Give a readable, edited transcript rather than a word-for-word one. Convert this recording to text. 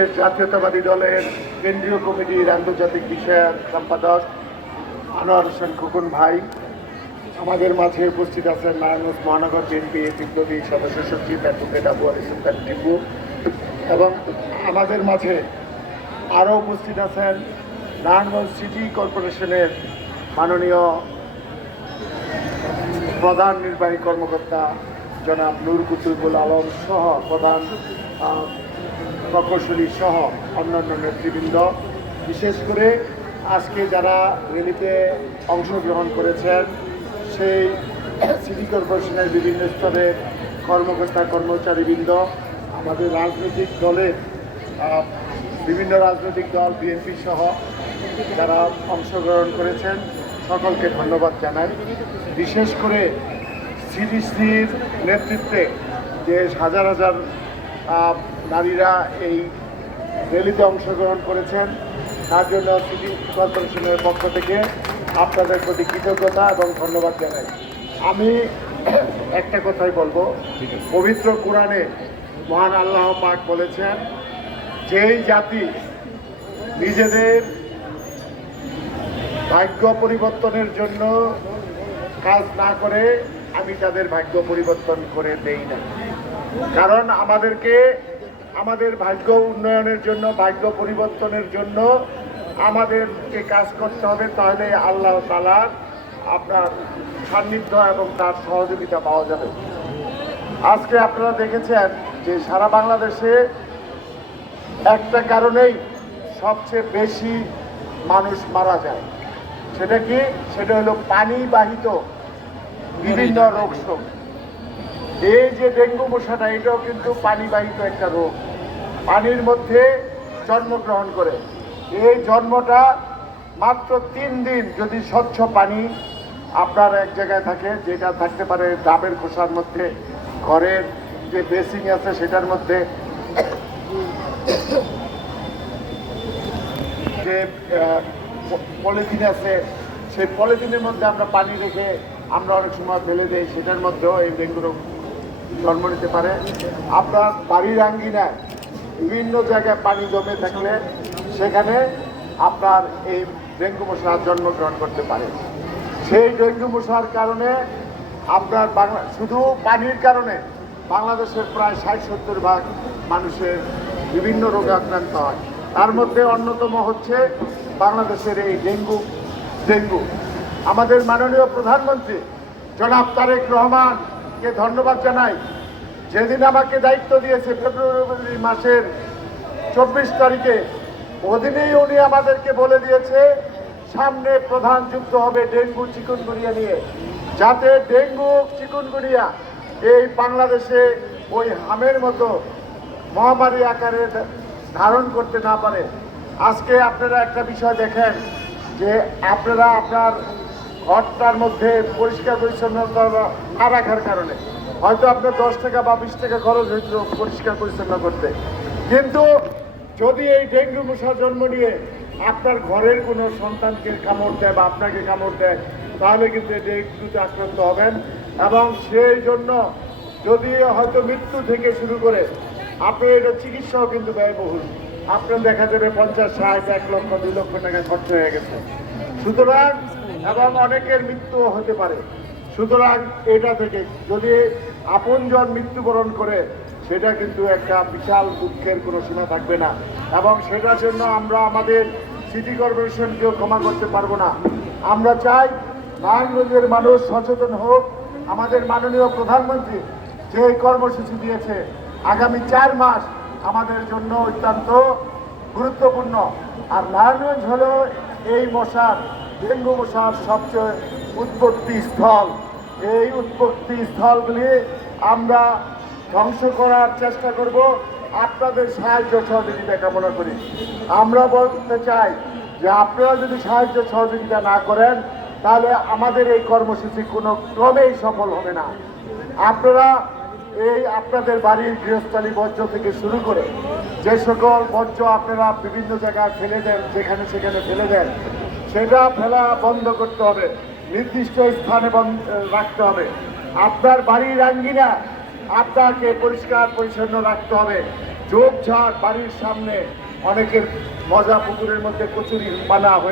বাংলাদেশ জাতীয়তাবাদী দলের কেন্দ্রীয় কমিটির আন্তর্জাতিক বিষয়ক সম্পাদক আনোয়ার হোসেন খোকন ভাই, আমাদের মাঝে উপস্থিত আছেন নারায়ণগঞ্জ মহানগর বিএনপি বিপ্লবী সদস্য সচিব অ্যাডভোকেট আবু আলী সুলতান টিপু, এবং আমাদের মাঝে আরও উপস্থিত আছেন নারায়ণগঞ্জ সিটি কর্পোরেশনের মাননীয় প্রধান নির্বাহী কর্মকর্তা জনাব নূর কুতুবুল আলম সহ প্রধান প্রকৌশলী সহ অন্যান্য নেতৃবৃন্দ, বিশেষ করে আজকে যারা র্যালিতে অংশগ্রহণ করেছেন সেই সিটি কর্পোরেশনের বিভিন্ন স্তরের কর্মকর্তা কর্মচারীবৃন্দ, আমাদের রাজনৈতিক দলের বিভিন্ন রাজনৈতিক দল বিএনপি সহ যারা অংশগ্রহণ করেছেন সকলকে ধন্যবাদ জানাই। বিশেষ করে সিডিসির নেতৃত্বে যে হাজার হাজার নারীরা এই র্যালিতে অংশগ্রহণ করেছেন তার জন্য সিটি কর্পোরেশনের পক্ষ থেকে আপনাদের প্রতি কৃতজ্ঞতা এবং ধন্যবাদ জানাই। আমি একটা কথাই বলবো, পবিত্র কোরআনে মহান আল্লাহ পাক বলেছেন, যেই জাতি নিজেদের ভাগ্য পরিবর্তনের জন্য কাজ না করে আমি তাদের ভাগ্য পরিবর্তন করে দেই না। কারণ আমাদের ভাগ্য উন্নয়নের জন্য, ভাগ্য পরিবর্তনের জন্য আমাদেরকে কাজ করতে হবে, তাহলে আল্লাহ তাআলার আপনার সান্নিধ্য এবং তার সহযোগিতা পাওয়া যাবে। আজকে আপনারা দেখেছেন যে সারা বাংলাদেশে একটা কারণেই সবচেয়ে বেশি মানুষ মারা যায়, সেটা কি? সেটা হলো পানিবাহিত বিভিন্ন রোগ শোক। এই যে ডেঙ্গু মশাটা, এটাও কিন্তু পানিবাহিত একটা রোগ, পানির মধ্যে জন্মগ্রহণ করে। এই জন্মটা মাত্র 3 দিন যদি স্বচ্ছ পানি আপনার এক জায়গায় থাকে, যেটা থাকতে পারে ডাবের খোসার মধ্যে, ঘরের যে বেসিং আছে সেটার মধ্যে, যে পলিথিন আছে সেই পলিথিনের মধ্যে আমরা পানি রেখে আমরা অনেক সময় ফেলে দিই, সেটার মধ্যেও এই ডেঙ্গু রোগ জন্ম নিতে পারে। আপনার বাড়ির আঙ্গিনায় বিভিন্ন জায়গায় পানি জমে থাকলে সেখানে আপনার এই ডেঙ্গু মশা জন্মগ্রহণ করতে পারে। সেই ডেঙ্গু মশার কারণে আপনার শুধু পানির কারণে বাংলাদেশের প্রায় 60-70 ভাগ মানুষের বিভিন্ন রোগে আক্রান্ত হয়। তার মধ্যে অন্যতম হচ্ছে বাংলাদেশের এই ডেঙ্গু। আমাদের মাননীয় প্রধানমন্ত্রী জনাব তারেক রহমানকে ধন্যবাদ জানাই, যেদিন আমাকে দায়িত্ব দিয়েছে ফেব্রুয়ারি মাসের 24 তারিখে, ওদিনেই উনি আমাদেরকে বলে দিয়েছে সামনে প্রধান যুদ্ধ হবে ডেঙ্গু চিকুনগুনিয়া নিয়ে, যাতে ডেঙ্গু চিকুনগুনিয়া এই বাংলাদেশে ওই হামের মতো মহামারী আকারে ধারণ করতে না পারে। আজকে আপনারা একটা বিষয় দেখেন যে আপনারা আপনার ঘরটার মধ্যে পরিষ্কার পরিচ্ছন্নতা না রাখার কারণে হয়তো আপনার 10 টাকা বা 20 টাকা খরচ হয়েছিল পরিষ্কার পরিচ্ছন্ন করতে, কিন্তু যদি এই ডেঙ্গু মশা জন্ম নিয়ে আপনার ঘরের কোনো সন্তানকে কামড় দেয় বা আপনাকে কামড় দেয়, তাহলে কিন্তু ডেঙ্গুতে আক্রান্ত হবেন। এবং সেই জন্য যদি হয়তো মৃত্যু থেকে শুরু করে আপনার এটা চিকিৎসাও কিন্তু ব্যয়বহুল, আপনার দেখা যাবে 50, 60, 1 লক্ষ 2 লক্ষ টাকা খরচ হয়ে গেছে। সুতরাং এবং অনেকের মৃত্যু হতে পারে। সুতরাং এটা থেকে যদি আপনজন মৃত্যুবরণ করে, সেটা কিন্তু একটা বিশাল দুঃখের কোনো সীমা থাকবে না, এবং সেটার জন্য আমরা আমাদের সিটি কর্পোরেশনকেও ক্ষমা করতে পারবো না। আমরা চাই নারায়ণগঞ্জের মানুষ সচেতন হোক। আমাদের মাননীয় প্রধানমন্ত্রী যে কর্মসূচি দিয়েছে, আগামী 4 মাস আমাদের জন্য অত্যন্ত গুরুত্বপূর্ণ। আর নারায়ণগঞ্জ হলো এই মশার, ডেঙ্গু মশার সবচেয়ে উৎপত্তি স্থল। এই উৎপত্তি স্থলগুলি আমরা ধ্বংস করার চেষ্টা করব, আপনাদের সাহায্য সহযোগিতা কামনা করি। আমরা বলতে চাই যে আপনারা যদি সাহায্য সহযোগিতা না করেন, তাহলে আমাদের এই কর্মসূচি কোনো ক্রমেই সফল হবে না। আপনারা আপনাদের বাড়ির গৃহস্থালী বর্জ্য থেকে শুরু করে যে সকল বর্জ্য আপনারা বিভিন্ন জায়গায় ফেলে দেন, যেখানে সেখানে ফেলে দেন, সেটা ফেলা বন্ধ করতে হবে, নির্দিষ্ট স্থানে রাখতে হবে। আপনার বাড়ির আঙ্গিনা আপনাকে পরিষ্কার পরিচ্ছন্ন রাখতে হবে, ঝোপঝাড় বাড়ির সামনে অনেকের মজা পুকুরের মধ্যে কচুরি পানা হয়ে